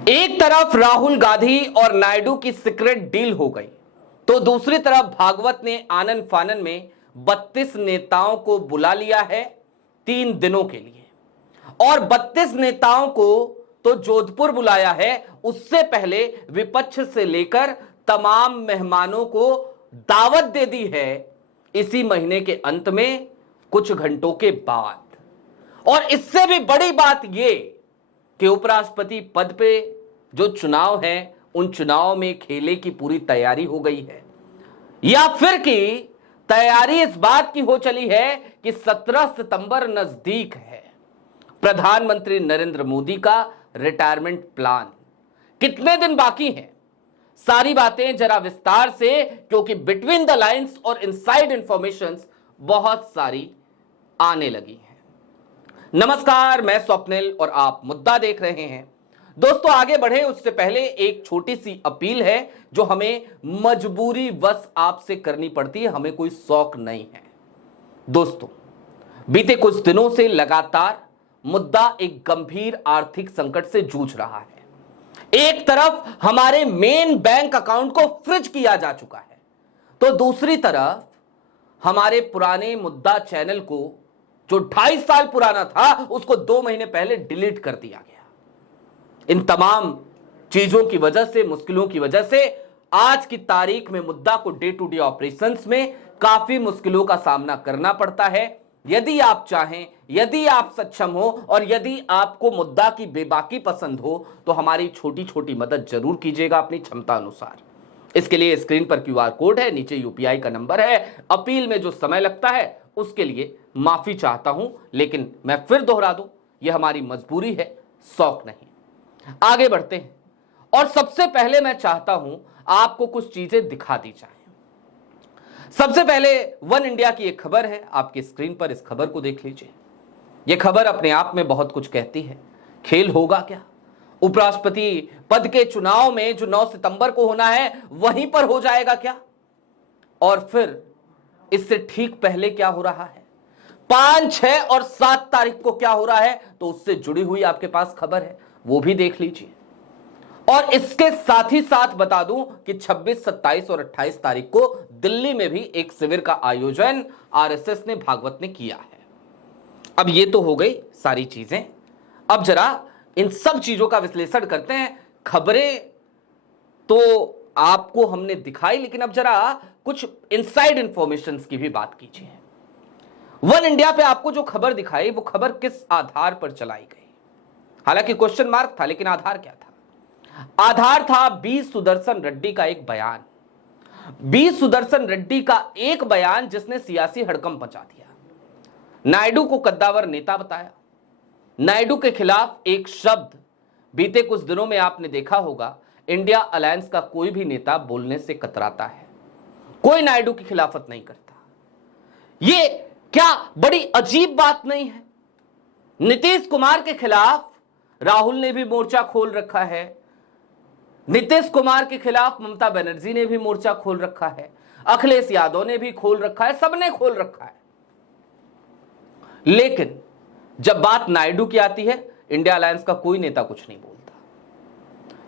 एक तरफ राहुल गांधी और नायडू की सीक्रेट डील हो गई, तो दूसरी तरफ भागवत ने आनन फानन में 32 नेताओं को बुला लिया है 3 दिनों के लिए। और 32 नेताओं को तो जोधपुर बुलाया है, उससे पहले विपक्ष से लेकर तमाम मेहमानों को दावत दे दी है इसी महीने के अंत में कुछ घंटों के बाद। और इससे भी बड़ी बात यह कि उपराष्ट्रपति पद पे जो चुनाव है उन चुनाव में खेले की पूरी तैयारी हो गई है, या फिर कि तैयारी इस बात की हो चली है कि 17 सितंबर नजदीक है। प्रधानमंत्री नरेंद्र मोदी का रिटायरमेंट प्लान, कितने दिन बाकी हैं, सारी बातें जरा विस्तार से, क्योंकि बिटवीन द लाइंस और इनसाइड इंफॉर्मेशंस बहुत सारी आने लगी हैं। नमस्कार, मैं स्वप्निल और आप मुद्दा देख रहे हैं। दोस्तों, आगे बढ़े उससे पहले एक छोटी सी अपील है जो हमें मजबूरी वश आपसे करनी पड़ती है, हमें कोई शौक नहीं है। दोस्तों, बीते कुछ दिनों से लगातार मुद्दा एक गंभीर आर्थिक संकट से जूझ रहा है। एक तरफ हमारे मेन बैंक अकाउंट को फ्रीज किया जा चुका है, तो दूसरी तरफ हमारे पुराने मुद्दा चैनल को जो 2.5 साल पुराना था उसको 2 महीने पहले डिलीट कर दिया गया। इन तमाम चीजों की वजह से, मुश्किलों की वजह से आज की तारीख में मुद्दा को डे टू डे ऑपरेशंस में काफी मुश्किलों का सामना करना पड़ता है। यदि आप चाहें, यदि आप सक्षम हो और यदि आपको मुद्दा की बेबाकी पसंद हो तो हमारी छोटी छोटी मदद जरूर कीजिएगा अपनी क्षमता अनुसार। इसके लिए स्क्रीन पर क्यूआर कोड है, नीचे यूपीआई का नंबर है। अपील में जो समय लगता है उसके लिए माफी चाहता हूं, लेकिन मैं फिर दोहरा दूं, यह हमारी मजबूरी है, शौक नहीं। आगे बढ़ते हैं और सबसे पहले मैं चाहता हूं आपको कुछ चीजें दिखा दी जाए। सबसे पहले वन इंडिया की एक खबर है, आपकी स्क्रीन पर इस खबर को देख लीजिए। यह खबर अपने आप में बहुत कुछ कहती है। खेल होगा क्या? उपराष्ट्रपति पद के चुनाव में जो 9 सितंबर को होना है वहीं पर हो जाएगा क्या? और फिर इससे ठीक पहले क्या हो रहा है, 5, 6 और 7 तारीख को क्या हो रहा है, तो उससे जुड़ी हुई आपके पास खबर है, वो भी देख लीजिए। और इसके साथ ही साथ बता दूं कि 26, 27 और 28 तारीख को दिल्ली में भी एक शिविर का आयोजन आरएसएस ने, भागवत ने किया है। अब ये तो हो गई सारी चीजें, अब जरा इन सब चीजों का विश्लेषण करते हैं। खबरें तो आपको हमने दिखाई, लेकिन अब जरा कुछ इनसाइड इंफॉर्मेशंस की भी बात कीजिए। वन इंडिया पे आपको जो खबर दिखाई वो खबर किस आधार पर चलाई गई? हालांकि क्वेश्चन मार्क था, लेकिन आधार क्या था? आधार था बी सुदर्शन रेड्डी का एक बयान। बी सुदर्शन रेड्डी का एक बयान जिसने सियासी हड़कंप मचा दिया। नायडू को कद्दावर नेता बताया। नायडू के खिलाफ एक शब्द, बीते कुछ दिनों में आपने देखा होगा इंडिया अलायंस का कोई भी नेता बोलने से कतराता है, कोई नायडू की खिलाफत नहीं करता। ये क्या बड़ी अजीब बात नहीं है? नीतीश कुमार के खिलाफ राहुल ने भी मोर्चा खोल रखा है, नीतीश कुमार के खिलाफ ममता बनर्जी ने भी मोर्चा खोल रखा है, अखिलेश यादव ने भी खोल रखा है, सबने खोल रखा है। लेकिन जब बात नायडू की आती है, इंडिया अलायंस का कोई नेता कुछ नहीं बोलता।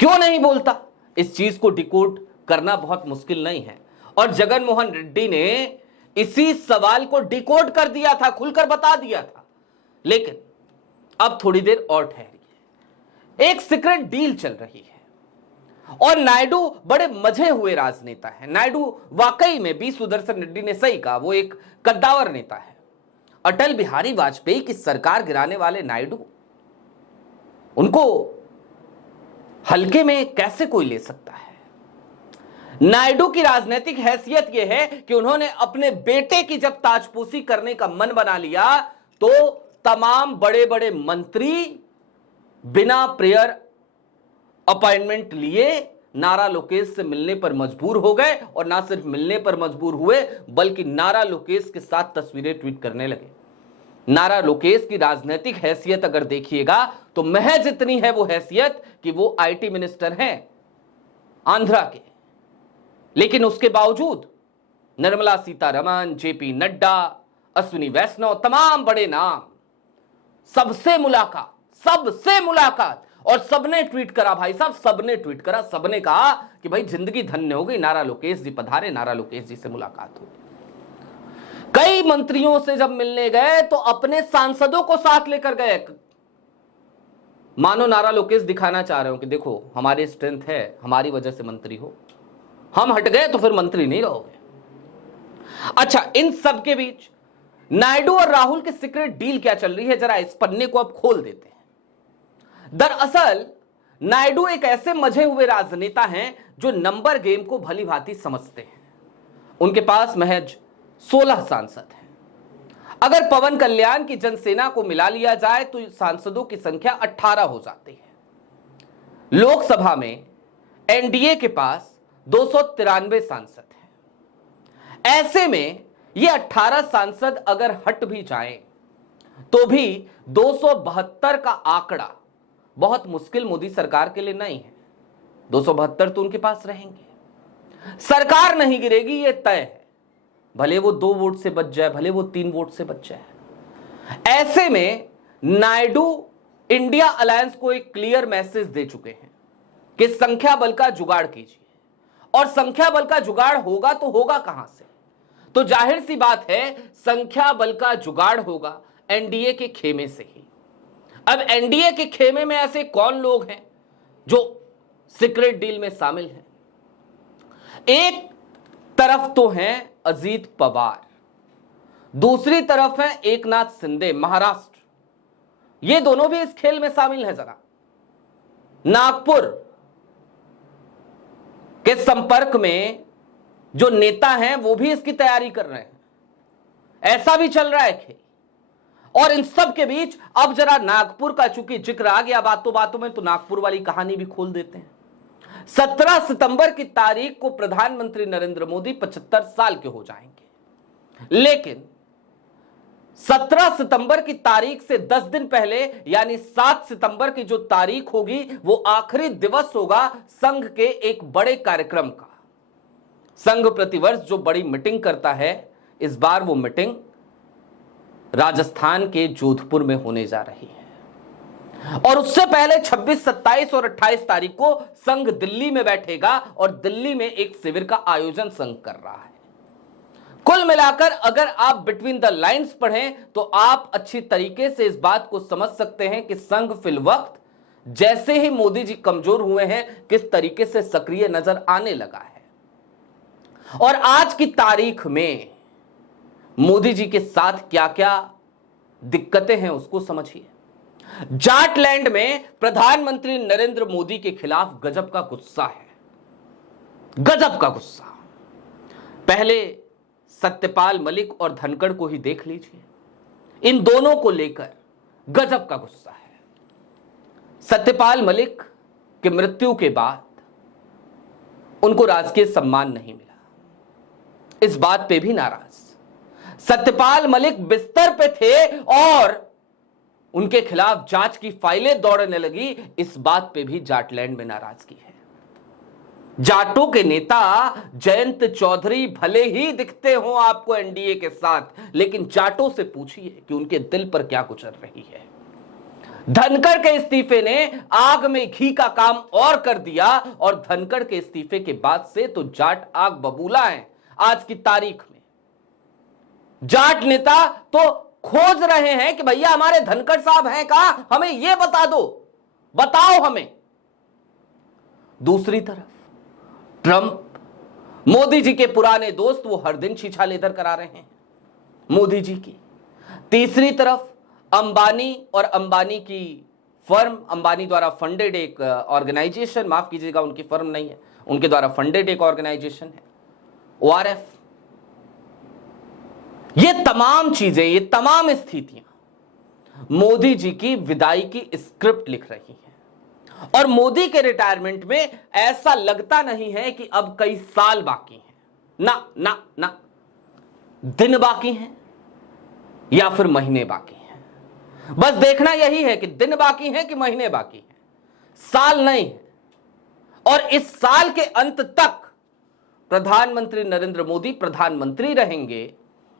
क्यों नहीं बोलता? इस चीज को डिकोड करना बहुत मुश्किल नहीं है, और जगन मोहन रेड्डी ने इसी सवाल को डिकोड कर दिया था, खुलकर बता दिया था। लेकिन अब थोड़ी देर और ठहरिए। एक सीक्रेट डील चल रही है और नायडू बड़े मजे हुए राजनेता है। नायडू वाकई में, बी सुदर्शन रेड्डी ने सही कहा, वो एक कद्दावर नेता है। अटल बिहारी वाजपेयी की सरकार गिराने वाले नायडू, उनको हल्के में कैसे कोई ले सकता है? नायडू की राजनीतिक हैसियत यह है कि उन्होंने अपने बेटे की जब ताजपोशी करने का मन बना लिया तो तमाम बड़े बड़े मंत्री बिना प्रेयर अपॉइंटमेंट लिए नारा लोकेश से मिलने पर मजबूर हो गए, और ना सिर्फ मिलने पर मजबूर हुए बल्कि नारा लोकेश के साथ तस्वीरें ट्वीट करने लगे। नारा लोकेश की राजनीतिक हैसियत अगर देखिएगा तो महज इतनी है वो हैसियत कि वो आईटी मिनिस्टर हैं आंध्रा के, लेकिन उसके बावजूद निर्मला सीतारमण, जेपी नड्डा, अश्विनी वैष्णव, तमाम बड़े नाम, सबसे मुलाकात और सबने ट्वीट करा, भाई साहब सबने ट्वीट करा, सबने कहा कि भाई जिंदगी धन्य हो गई, नारा लोकेश जी पधारे, नारा लोकेश जी से मुलाकात हुई। कई मंत्रियों से जब मिलने गए तो अपने सांसदों को साथ लेकर गए, मानो नारा लोकेश दिखाना चाह रहे हो कि देखो हमारी स्ट्रेंथ है, हमारी वजह से मंत्री हो, हम हट गए तो फिर मंत्री नहीं रहोगे। अच्छा, इन सब के बीच नायडू और राहुल के सीक्रेट डील क्या चल रही है, जरा इस पन्ने को अब खोल देते हैं। दरअसल नायडू एक ऐसे मजे हुए राजनेता हैं जो नंबर गेम को भली भांति समझते हैं। उनके पास महज 16 सांसद हैं। अगर पवन कल्याण की जनसेना को मिला लिया जाए तो सांसदों की संख्या 18 हो जाती है। लोकसभा में एनडीए के पास 293 सांसद हैं। ऐसे में ये 18 सांसद अगर हट भी जाएं तो भी 272 का आंकड़ा बहुत मुश्किल मोदी सरकार के लिए नहीं है। 272 तो उनके पास रहेंगे, सरकार नहीं गिरेगी, ये तय है। भले वो 2 वोट से बच जाए, भले वो 3 वोट से बच जाए। ऐसे में नायडू इंडिया अलायंस को एक क्लियर मैसेज दे चुके हैं कि संख्या बल का जुगाड़ कीजिए। और संख्या बल का जुगाड़ होगा तो होगा कहां से? तो जाहिर सी बात है संख्या बल का जुगाड़ होगा एनडीए के खेमे से ही। अब एनडीए के खेमे में ऐसे कौन लोग हैं जो सीक्रेट डील में शामिल हैं? एक तरफ तो हैं अजीत पवार, दूसरी तरफ है एकनाथ शिंदे महाराष्ट्र, ये दोनों भी इस खेल में शामिल हैं। जरा नागपुर के संपर्क में जो नेता हैं वो भी इसकी तैयारी कर रहे हैं, ऐसा भी चल रहा है खेल। और इन सब के बीच अब जरा नागपुर का चूंकि जिक्र आ गया बातों बातों में, तो नागपुर वाली कहानी भी खोल देते हैं। 17 सितंबर की तारीख को प्रधानमंत्री नरेंद्र मोदी 75 साल के हो जाएंगे, लेकिन 17 सितंबर की तारीख से 10 दिन पहले यानी 7 सितंबर की जो तारीख होगी वो आखिरी दिवस होगा संघ के एक बड़े कार्यक्रम का। संघ प्रतिवर्ष जो बड़ी मीटिंग करता है, इस बार वो मीटिंग राजस्थान के जोधपुर में होने जा रही है। और उससे पहले 26, 27 और 28 तारीख को संघ दिल्ली में बैठेगा और दिल्ली में एक शिविर का आयोजन संघ कर रहा है। कुल मिलाकर अगर आप बिटवीन द लाइंस पढ़ें तो आप अच्छी तरीके से इस बात को समझ सकते हैं कि संघ फिलवक्त जैसे ही मोदी जी कमजोर हुए हैं किस तरीके से सक्रिय नजर आने लगा है। और आज की तारीख में मोदी जी के साथ क्या क्या दिक्कतें हैं उसको समझिए। जाटलैंड में प्रधानमंत्री नरेंद्र मोदी के खिलाफ गजब का गुस्सा है, गजब का गुस्सा। पहले सत्यपाल मलिक और धनखड़ को ही देख लीजिए, इन दोनों को लेकर गजब का गुस्सा है। सत्यपाल मलिक की मृत्यु के बाद उनको राजकीय सम्मान नहीं मिला, इस बात पे भी नाराज। सत्यपाल मलिक बिस्तर पे थे और उनके खिलाफ जांच की फाइलें दौड़ने लगी, इस बात पे भी जाटलैंड में नाराजगी है। जाटों के नेता जयंत चौधरी भले ही दिखते हो आपको एनडीए के साथ, लेकिन जाटों से पूछिए कि उनके दिल पर क्या गुजर रही है। धनखड़ के इस्तीफे ने आग में घी का काम और कर दिया और धनखड़ के इस्तीफे के बाद से तो जाट आग बबूला है। आज की तारीख में जाट नेता तो खोज रहे हैं कि भैया हमारे धनखड़ साहब हैं कहां, हमें यह बता दो, बताओ हमें। दूसरी तरफ ट्रंप, मोदी जी के पुराने दोस्त, वो हर दिन छीछा लेदर करा रहे हैं मोदी जी की। तीसरी तरफ अंबानी और अंबानी की फर्म, अंबानी द्वारा फंडेड एक ऑर्गेनाइजेशन, माफ कीजिएगा उनकी फर्म नहीं है, उनके द्वारा फंडेड एक ऑर्गेनाइजेशन है ओआरएफ। ये तमाम चीजें, ये तमाम स्थितियां मोदी जी की विदाई की स्क्रिप्ट लिख रही हैं। और मोदी के रिटायरमेंट में ऐसा लगता नहीं है कि अब कई साल बाकी हैं, ना ना ना, दिन बाकी हैं या फिर महीने बाकी हैं। बस देखना यही है कि दिन बाकी हैं कि महीने बाकी हैं, साल नहीं है। और इस साल के अंत तक प्रधानमंत्री नरेंद्र मोदी प्रधानमंत्री रहेंगे,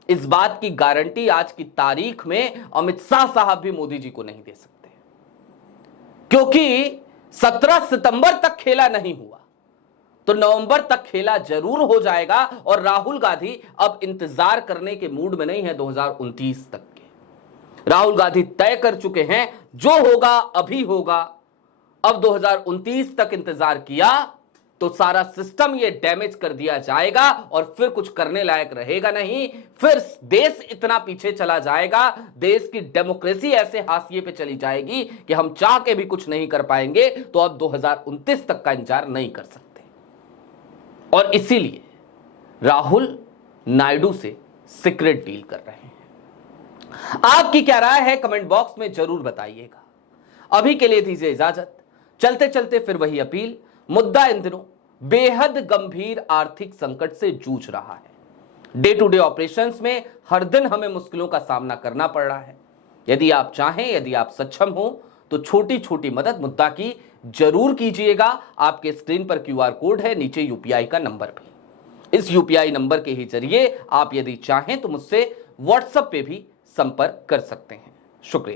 इस बात की गारंटी आज की तारीख में अमित शाह साहब भी मोदी जी को नहीं दे सकते। क्योंकि 17 सितंबर तक खेला नहीं हुआ तो नवंबर तक खेला जरूर हो जाएगा। और राहुल गांधी अब इंतजार करने के मूड में नहीं है 2029 तक के। राहुल गांधी तय कर चुके हैं जो होगा अभी होगा। अब 2029 तक इंतजार किया तो सारा सिस्टम ये डैमेज कर दिया जाएगा और फिर कुछ करने लायक रहेगा नहीं। फिर देश इतना पीछे चला जाएगा, देश की डेमोक्रेसी ऐसे हाशिए पे चली जाएगी कि हम चाह के भी कुछ नहीं कर पाएंगे। तो अब 2029 तक का इंतजार नहीं कर सकते। और इसीलिए राहुल नायडू से सीक्रेट डील कर रहे हैं। आपकी क्या राय है कमेंट बॉक्स में जरूर बताइएगा। अभी के लिए दीजिए इजाजत। चलते चलते फिर वही अपील, मुद्दा इन दिनों बेहद गंभीर आर्थिक संकट से जूझ रहा है। डे टू डे ऑपरेशंस में हर दिन हमें मुश्किलों का सामना करना पड़ रहा है। यदि आप चाहें, यदि आप सक्षम हो तो छोटी छोटी मदद मुद्दा की जरूर कीजिएगा। आपके स्क्रीन पर क्यूआर कोड है, नीचे यूपीआई का नंबर भी। इस यूपीआई नंबर के ही जरिए आप यदि चाहें तो मुझसे व्हाट्सएप पे भी संपर्क कर सकते हैं। शुक्रिया।